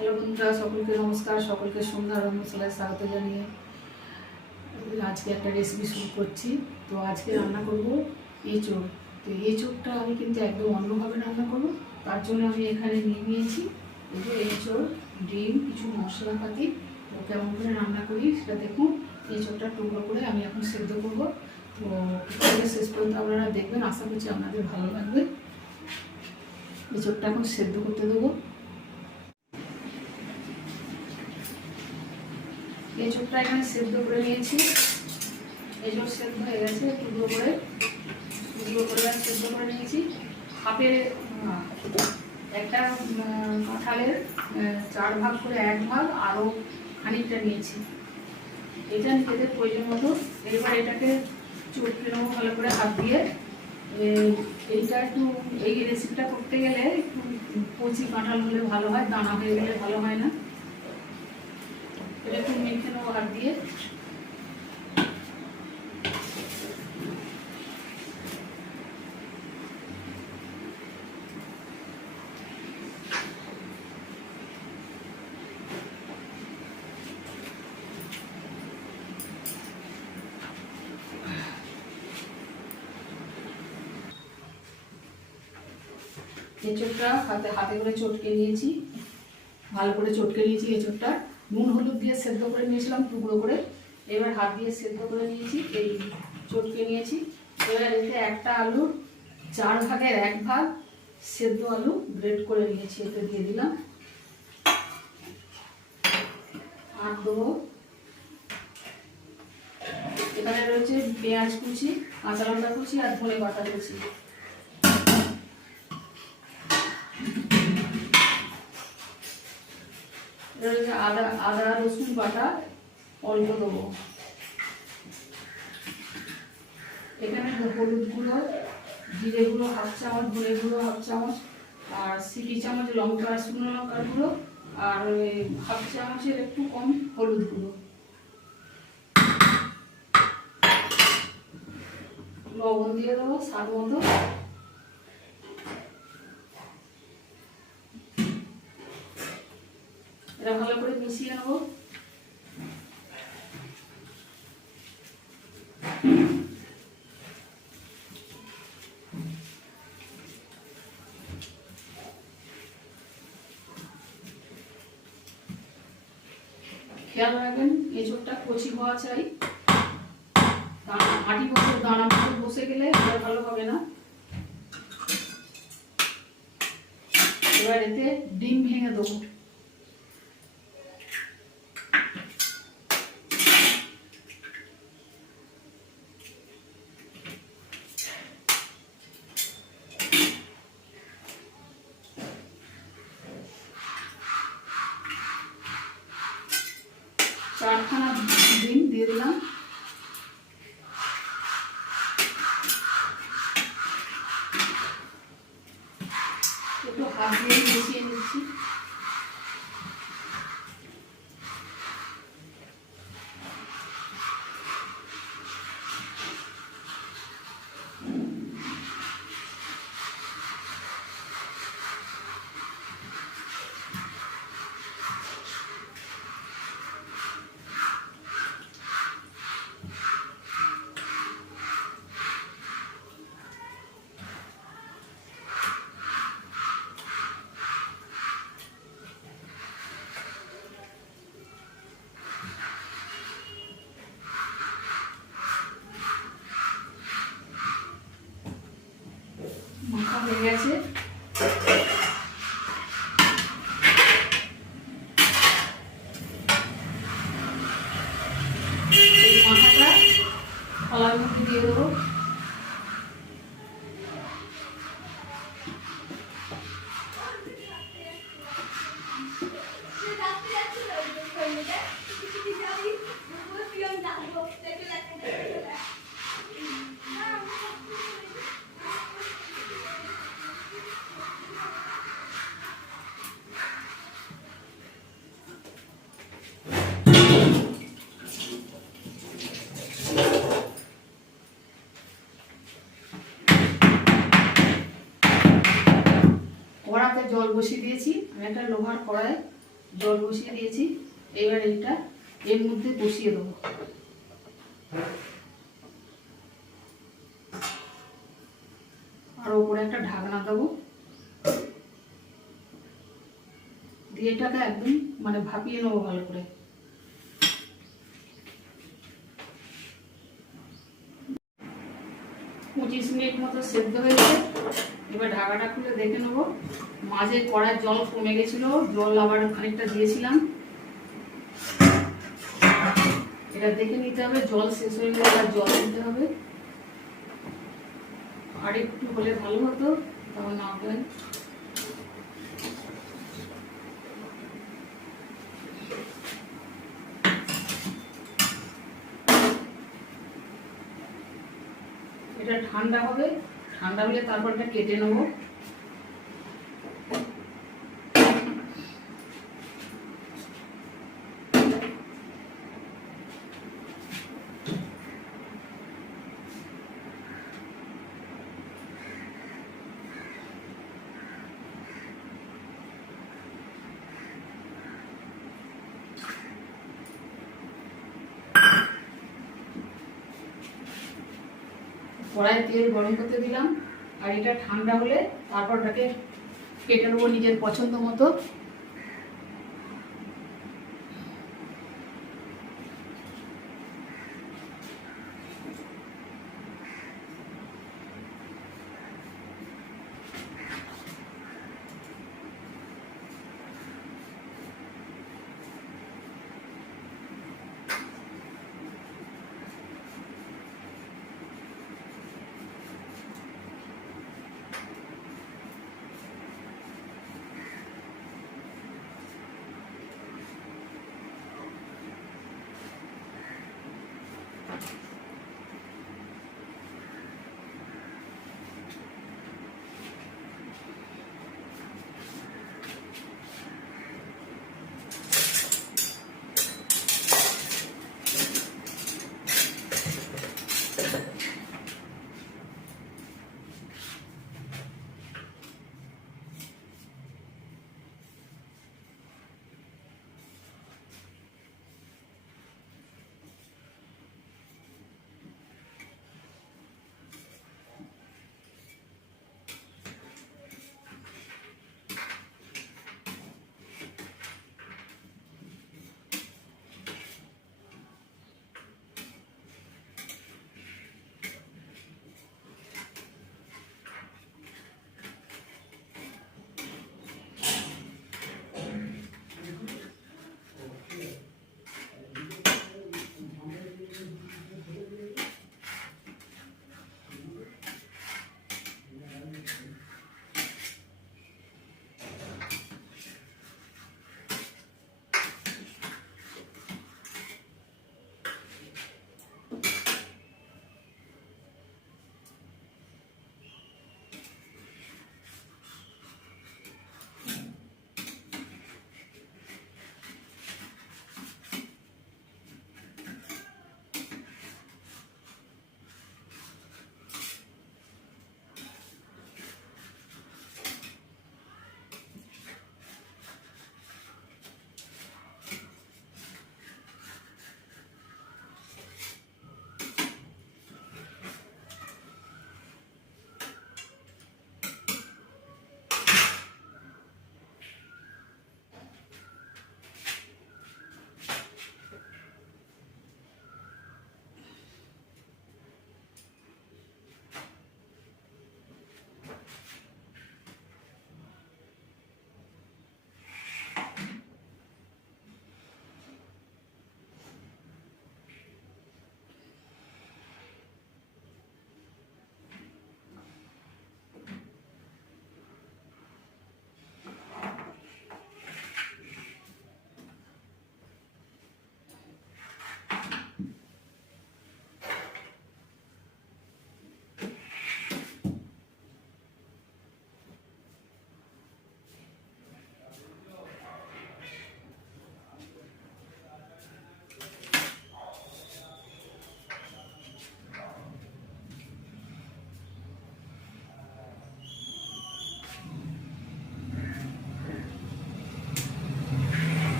Hello বন্ধুরা, সকলকে নমস্কার। সকলকে সন্ধ্যা রন্ধনশালায় স্বাগত জানিয়ে আজকে একটা রেসিপি শুরু করছি। তো আজকে রান্না করব এঁচোড়। তো এঁচোড়টা আমি কিন্তু একদম অন্যভাবে রান্না করব। তার জন্য আমি এখানে নিয়ে নিয়েছি এঁচোড়, ডিম, কিছু মশলাপাতি। তো কেমন করে রান্না করি সেটা দেখুন। এঁচোড়টা টুকরো করে আমি এখন সেদ্ধ করব। তো শেষ পর্যন্ত আপনারা দেখবেন, আশা করছি আপনাদের ভালো লাগবে। এঁচোড়টা এখন সেদ্ধ করতে দেবো। এঁচোড়টা এখানে সেদ্ধ করে নিয়েছি। এঁচোড় সেদ্ধ হয়ে গেছে, টুকরো করে সেদ্ধ করে নিয়েছি। হাফের একটা কাঁঠালের 4 ভাগ করে 1 ভাগ আরও খানিকটা নিয়েছি। এটা নিতে প্রয়োজন মতো। এবার এটাকে চটকে নেবো ভালো করে হাত দিয়ে। এইটা একটু এই রেসিপিটা করতে গেলে একটু কচি কাঁঠাল হলে ভালো হয়, দানা হয়ে গেলে ভালো হয় না। এটা একটু মেখে নেবো হাত দিয়ে। এঁচোড়টা হাতে করে চটকে নিয়েছি, ভালো করে চটকে নিয়েছি এঁচোড়টা। নুন হলুদ দিয়ে সেদ্ধ করে নিয়েছিলাম টুকরো করে। এবার হাত দিয়ে সেদ্ধ করে নিয়েছি, এই চটকে নিয়েছি। এবার এতে একটা আলুর 4 ভাগের 1 ভাগ সেদ্ধ আলু গ্রেট করে নিয়েছি, এতে দিয়ে দিলাম। আর দেবো এখানে রয়েছে পেঁয়াজ কুচি, কাঁচা লঙ্কা কুচি আর ধনে পাতা কুচি। আদা রসুন বাটা অল্প দেবো। এখানে হলুদ গুঁড়ো, জিরে গুঁড়ো 1/2 চামচ, ধনে গুঁড়ো 1/2 চামচ, আর 1 চামচ লঙ্কা, শুকনো লঙ্কার গুঁড়ো, আর 1/2 চামচের একটু কম হলুদ গুঁড়ো। লবণ দিয়ে দেবো স্বাদ মতো। এটা ভালো করে মিশিয়ে নেবো। খেয়াল রাখবেন এঁচোড়টা কচি হওয়া চাই, আটি বছর দানা বছর বসে গেলে ভালো হবে না। এবার এতে ডিম ভেঙে দেবো। চারখানা ডিম দিয়ে দিলাম। একটু হাত দিয়ে মিশিয়ে নিচ্ছি। মাখা হয়ে গেছে। এই মাখাটা কলার মধ্যে দিয়ে দেবো। কড়াতে জল বসিয়ে দিয়েছি। আমি একটা লোহার কড়াই জল বসিয়ে দিয়েছি। এবার এটা এর মধ্যে বসিয়ে দেবো। আর ওপরে একটা ঢাকনা দেবো, দিয়ে এটাকে একদম মানে ভাপিয়ে নেবো ভালো করে। 25 মিনিট মতো সেদ্ধ হয়েছে। এবার ঢাকাটা খুলে দেখে নেবো। মাঝে কড়ায় জল কমে গেছিল, জল আবার খানিকটা দিয়েছিলাম। এটা দেখে নিতে হবে, জল শেষ হয়ে গেলে আবার জল দিতে হবে। আর একটু হলে ভালো হতো, তাও না হবে। এটা ঠান্ডা হবে, ঠান্ডা হলে তারপর এটা কেটে নেবো। কড়াই তেল গরম করতে দিলাম, আর এটা ঠান্ডা হলে তারপর ওটাকে কেটে নেবো নিজের পছন্দ মতো।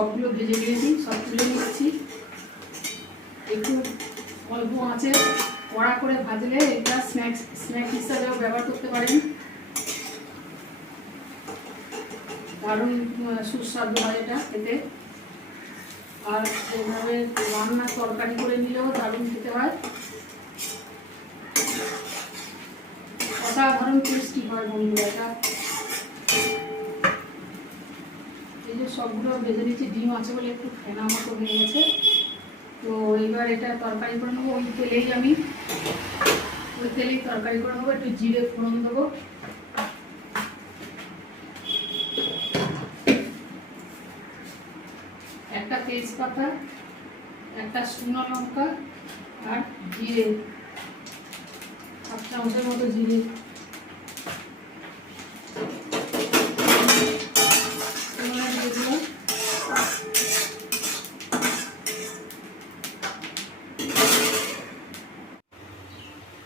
সবগুলো ভেজে নিয়েছি, সব তুলে নিচ্ছি। একটু অল্প আঁচে কড়া করে ভাজলে এটা স্ন্যাক হিসাবেও ব্যবহার করতে পারেন, দারুণ সুস্বাদু হয় এটা খেতে। আর এইভাবে রান্না তরকারি করে নিলেও দারুণ খেতে হয়, অসাধারণ টেস্টি হয় বন্ধুরা এটা। এই যে সবগুলো ভেজে নিচ্ছি, ডিম আছে বলে একটু ফেনা মতো হয়ে গেছে। তো এইবার এটা তরকারি করে নেবো, ওই তেলেই তরকারি করে নেবো। একটু জিরে ফোড়ন দেবো, একটা তেজপাতা, একটা শুকনো লঙ্কা আর জিরে, 1 চামচের মতো জিরে।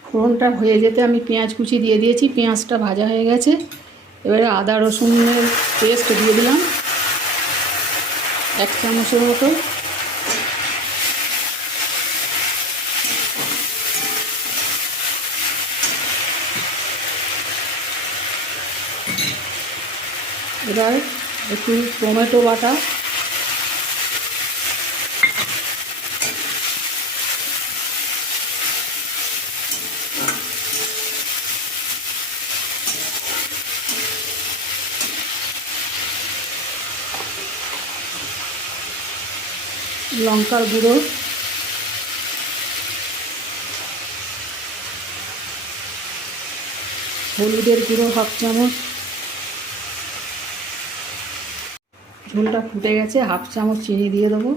ফোড়নটা হয়ে যেতে আমি পেঁয়াজ কুচি দিয়ে দিয়েছি, পেঁয়াজটা ভাজা হয়ে গেছে। এবারে আদা রসুনের পেস্ট দিয়ে দিলাম 1 চামচের মতো। এবার একটু টমেটো বাটা, লঙ্কার গুঁড়ো, হলুদের গুঁড়ো 1/2 চামচ। ঝোলটা ফুটে গেছে, 1/2 চামচ চিনি দিয়ে দেবো।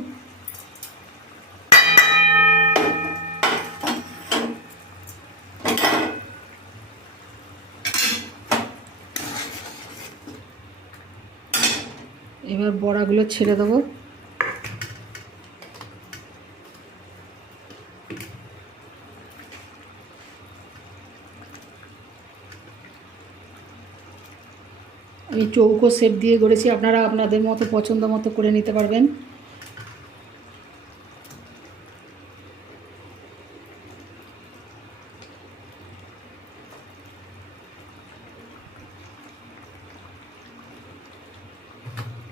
এবার বড়াগুলো ছেড়ে দেবো। আমি চৌকো শেপ দিয়ে করেছি, আপনারা আপনাদের মতো পছন্দ মতো করে নিতে পারবেন।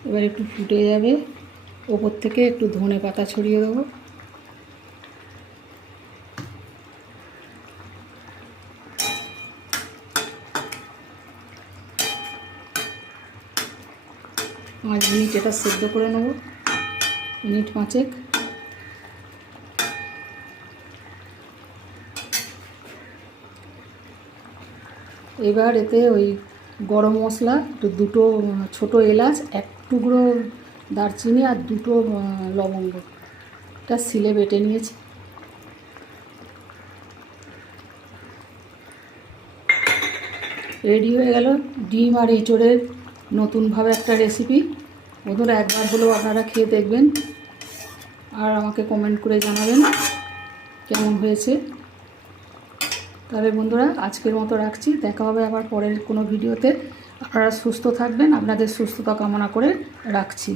এবার একটু ফুটে যাবে, ওপর থেকে একটু ধনে পাতা ছড়িয়ে দেবো। পাঁচ মিনিট এটা সেদ্ধ করে নেব, মিনিট 5। এবার এতে ওই গরম মশলা, দুটো ছোটো এলাচ, 1 টুকরো দারচিনি আর 2টো লবঙ্গ, এটা শিলে বেটে নিয়েছি। রেডি হয়ে গেল ডিম আর এঁচোড়ের নতুনভাবে একটা রেসিপি। বন্ধুরা একবার হলেও আপনারা খেয়ে দেখবেন আর আমাকে কমেন্ট করে জানাবেন কেমন হয়েছে। তাহলে বন্ধুরা আজকের মতো রাখছি, দেখা হবে আবার পরের কোনো ভিডিওতে। আপনারা সুস্থ থাকবেন, আপনাদের সুস্থতা কামনা করে রাখছি।